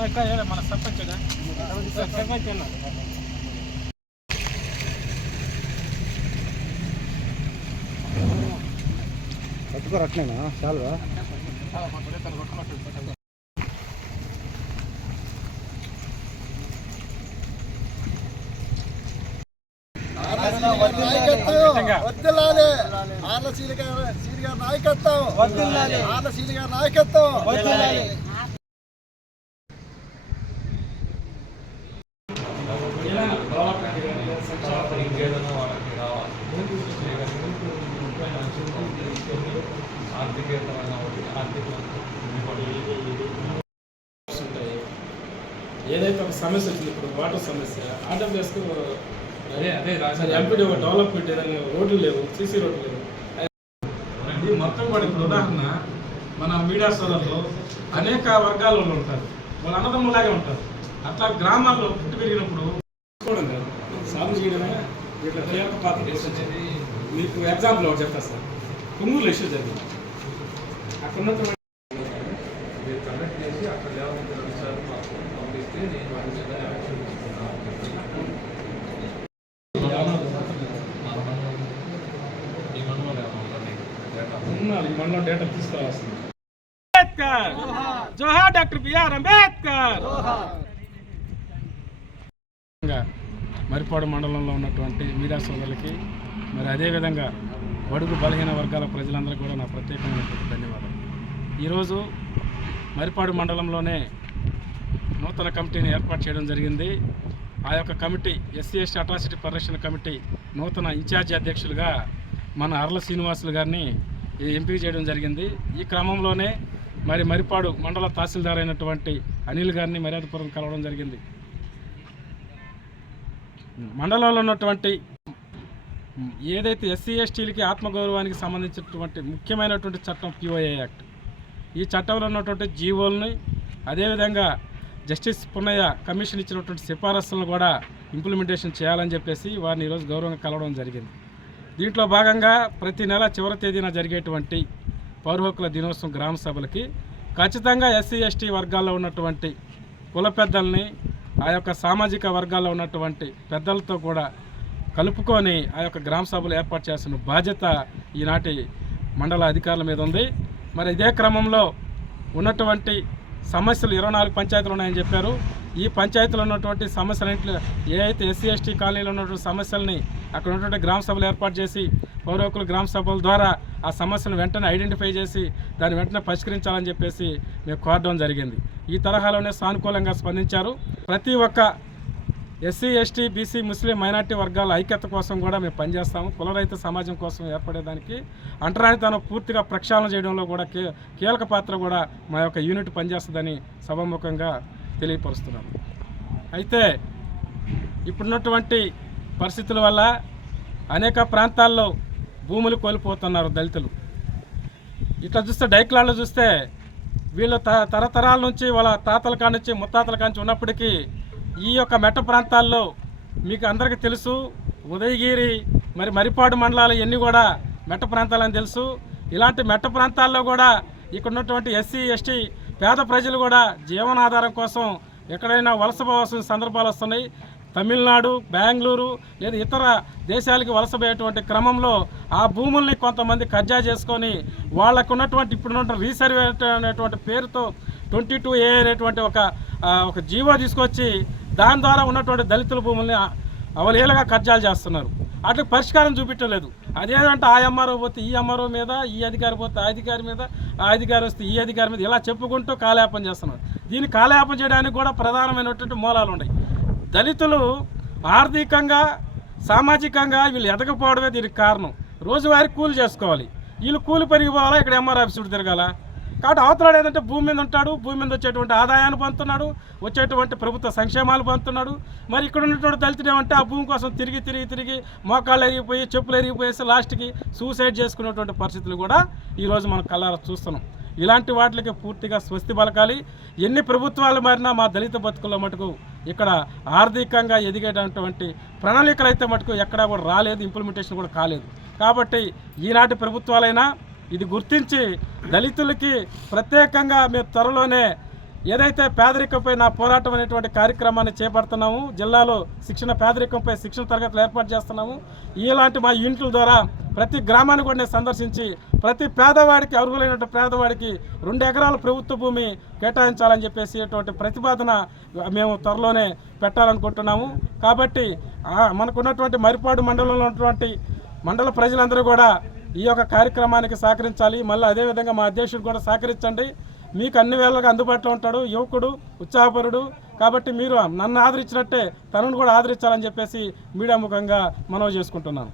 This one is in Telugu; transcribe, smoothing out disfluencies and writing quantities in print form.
మన సర్పంచ్ పట్టుకోరు అట్లేనా చాలువా ఏదైతే ఒక సమస్య వచ్చింది ఇప్పుడు వాటర్ సమస్య ఆంధ్రప్రదేశ్కు ఎంపీడీ డెవలప్మెంట్ ఏదైనా రోడ్లు లేవు, సీసీ రోడ్లు లేవు. ఇది మొత్తం కూడా ఇప్పుడు ఉదాహరణ మన మీడియా సోదరులు అనేక వర్గాల్లో ఉంటారు, వాళ్ళు అన్నదమ్ములాగే ఉంటారు. అట్లా గ్రామాల్లో పుట్టి పెరిగినప్పుడు సాగు చేయడమే ఇట్లా కీలక పాత్ర వేసింది. మీకు ఎగ్జాంపుల్ ఒకటి చెప్తా సార్. కుమ్మూరులో ఇష్యూ జరిగింది. అక్కడ ఉన్నటువంటి మనలో డేటా తీసుకురావాల్సింది. అంబేద్కర్ జోహార్, డాక్టర్ బిఆర్ అంబేద్కర్. మరిపాడు మండలంలో ఉన్నటువంటి మీడియా సోదరులకి మరి అదేవిధంగా బడుగు బలహీన వర్గాల ప్రజలందరికీ కూడా నా ప్రత్యేకమైనటువంటి ధన్యవాదాలు. ఈరోజు మరిపాడు మండలంలోనే నూతన కమిటీని ఏర్పాటు చేయడం జరిగింది. ఆ యొక్క కమిటీ ఎస్సీ ఎస్టీ అట్రాసిటీ పరిరక్షణ కమిటీ నూతన ఇన్ఛార్జి అధ్యక్షులుగా మన అర్ల శ్రీనివాసులు గారిని ఎంపిక చేయడం జరిగింది. ఈ క్రమంలోనే మరిపాడు మండల తహసీల్దార్ అయినటువంటి అనిల్ గారిని మర్యాదపూర్వకంగా కలవడం జరిగింది. మండలంలో ఉన్నటువంటి ఏదైతే ఎస్సీ ఎస్టీలకి ఆత్మగౌరవానికి సంబంధించినటువంటి ముఖ్యమైనటువంటి చట్టం పిఓఏ యాక్ట్, ఈ చట్టంలో ఉన్నటువంటి జీవోల్ని అదేవిధంగా జస్టిస్ పున్నయ్య కమిషన్ ఇచ్చినటువంటి సిఫారసులను కూడా ఇంప్లిమెంటేషన్ చేయాలని చెప్పేసి వారిని ఈరోజు గౌరవంగా కలవడం జరిగింది. దీంట్లో భాగంగా ప్రతి నెల చివరి తేదీన జరిగేటువంటి పౌర హక్కుల దినోత్సవం గ్రామ సభలకి ఖచ్చితంగా ఎస్సీ ఎస్టీ వర్గాల్లో ఉన్నటువంటి కుల పెద్దల్ని ఆ యొక్క సామాజిక వర్గాల్లో ఉన్నటువంటి పెద్దలతో కూడా కలుపుకొని ఆ యొక్క గ్రామ సభలు ఏర్పాటు చేస్తున్న బాధ్యత ఈనాటి మండల అధికారుల మీద ఉంది. మరి ఇదే క్రమంలో ఉన్నటువంటి సమస్యలు 24 పంచాయతీలు ఉన్నాయని చెప్పారు. ఈ పంచాయతీలో ఉన్నటువంటి సమస్యలు ఏ అయితే ఎస్సీ ఎస్టీ కాలనీలో ఉన్నటువంటి సమస్యల్ని అక్కడ ఉన్నటువంటి గ్రామ సభలు ఏర్పాటు చేసి పౌర హక్కుల గ్రామ సభల ద్వారా ఆ సమస్యను వెంటనే ఐడెంటిఫై చేసి దాన్ని వెంటనే పరిష్కరించాలని చెప్పేసి మేము కోరడం జరిగింది. ఈ తరహాలోనే సానుకూలంగా స్పందించారు. ప్రతి ఒక్క ఎస్సీ ఎస్టీ బీసీ ముస్లిం మైనార్టీ వర్గాల ఐక్యత కోసం కూడా మేము పనిచేస్తాము. కులరహిత సమాజం కోసం ఏర్పడేదానికి అంటరానితనం పూర్తిగా ప్రక్షాళన చేయడంలో కూడా కీలక పాత్ర కూడా మా యొక్క యూనిట్ పనిచేస్తుందని సభాముఖంగా తెలియపరుస్తున్నాం. అయితే ఇప్పుడున్నటువంటి పరిస్థితుల వల్ల అనేక ప్రాంతాల్లో భూములు కోల్పోతున్నారు దళితులు. ఇట్లా చూస్తే డైక్లాండ్లో చూస్తే వీళ్ళు తరతరాల నుంచి వాళ్ళ తాతల కాడి నుంచి ముత్తాతల కాడి నుంచి ఉన్నప్పటికీ ఈ యొక్క మెట్ట ప్రాంతాల్లో మీకు అందరికీ తెలుసు, ఉదయగిరి మరిపాడు మండలాలు ఇవన్నీ కూడా మెట్ట ప్రాంతాలని తెలుసు. ఇలాంటి మెట్ట ప్రాంతాల్లో కూడా ఇక్కడ ఉన్నటువంటి ఎస్సీ ఎస్టీ పేద ప్రజలు కూడా జీవనాధారం కోసం ఎక్కడైనా వలస పోవాల్సిన సందర్భాలు వస్తున్నాయి. తమిళనాడు, బెంగళూరు లేదా ఇతర దేశాలకి వలసపోయేటువంటి క్రమంలో ఆ భూముల్ని కొంతమంది కబ్జా చేసుకొని వాళ్ళకు ఉన్నటువంటి ఇప్పుడున్న రీసర్వే అనేటువంటి పేరుతో 22A అనేటువంటి ఒక జీవో తీసుకొచ్చి దాని ద్వారా ఉన్నటువంటి దళితుల భూముల్ని అవలీలగా కబ్జాలు చేస్తున్నారు. అట్లా పరిష్కారం చూపించలేదు. అదేంటంటే ఆ ఎంఆర్ఓ పోతే ఈ ఎంఆర్ఓ మీద, ఈ అధికారి పోతే ఆ అధికారి మీద, ఆ అధికారి వస్తే ఈ అధికారి మీద ఇలా చెప్పుకుంటూ కాలయాపన చేస్తున్నారు. దీన్ని కాలయాపన చేయడానికి కూడా ప్రధానమైనటువంటి మూలాలు ఉన్నాయి. దళితులు ఆర్థికంగా సామాజికంగా వీళ్ళు ఎదగకపోవడమే దీనికి కారణం. రోజువారీ కూలి చేసుకోవాలి, వీళ్ళు కూలి పెరిగిపోవాలా, ఇక్కడ ఎంఆర్ ఆఫీస్ చుట్టూ తిరగాల. కాబట్టి అవతలాడు ఏదంటే భూమి మీద ఉంటాడు, భూమి మీద వచ్చేటువంటి ఆదాయాన్ని పొందుతున్నాడు, వచ్చేటువంటి ప్రభుత్వ సంక్షేమాలు పొందుతున్నాడు. మరి ఇక్కడ ఉన్నటువంటి దళితుడు ఏమంటే ఆ భూమి కోసం తిరిగి మోకాళ్ళు ఎరిగిపోయి చెప్పులు ఎరిగిపోయేసి లాస్ట్కి సూసైడ్ చేసుకునేటువంటి పరిస్థితులు కూడా ఈరోజు మనం కళ్ళారా చూస్తున్నాం. ఇలాంటి వాటికి పూర్తిగా స్వస్తి పలకాలి. ఎన్ని ప్రభుత్వాలు మారినా మా దళిత బతుకుల్లో మటుకు ఇక్కడ ఆర్థికంగా ఎదిగేటటువంటి ప్రణాళికలు అయితే మటుకు ఎక్కడా కూడా రాలేదు, ఇంప్లిమెంటేషన్ కూడా కాలేదు. కాబట్టి ఈనాటి ప్రభుత్వాలైనా ఇది గుర్తించి దళితులకి ప్రత్యేకంగా మేము త్వరలోనే ఏదైతే పేదరికంపై నా పోరాటం అనేటువంటి కార్యక్రమాన్ని చేపడుతున్నాము, జిల్లాలో పేదరికంపై శిక్షణ తరగతులు ఏర్పాటు చేస్తున్నాము. ఇలాంటి మా యూనిట్ల ద్వారా ప్రతి గ్రామాన్ని కూడా నేను సందర్శించి ప్రతి పేదవాడికి, అర్హులైనటువంటి పేదవాడికి 2 ఎకరాల ప్రభుత్వ భూమి కేటాయించాలని చెప్పేసి అటువంటి ప్రతిపాదన మేము త్వరలోనే పెట్టాలనుకుంటున్నాము. కాబట్టి మనకున్నటువంటి మరిపాడు మండలంలో ఉన్నటువంటి మండల ప్రజలందరూ కూడా ఈ యొక్క కార్యక్రమానికి సహకరించాలి. మళ్ళీ అదేవిధంగా మా అధ్యక్షుడు కూడా సహకరించండి. మీకు అన్ని వేళగా అందుబాటులో ఉంటాడు, యువకుడు, ఉత్సాహపరుడు. కాబట్టి మీరు నన్ను ఆదరించినట్టే తనను కూడా ఆదరించాలని చెప్పేసి మీడియా ముఖంగా మనవి చేసుకుంటున్నాను.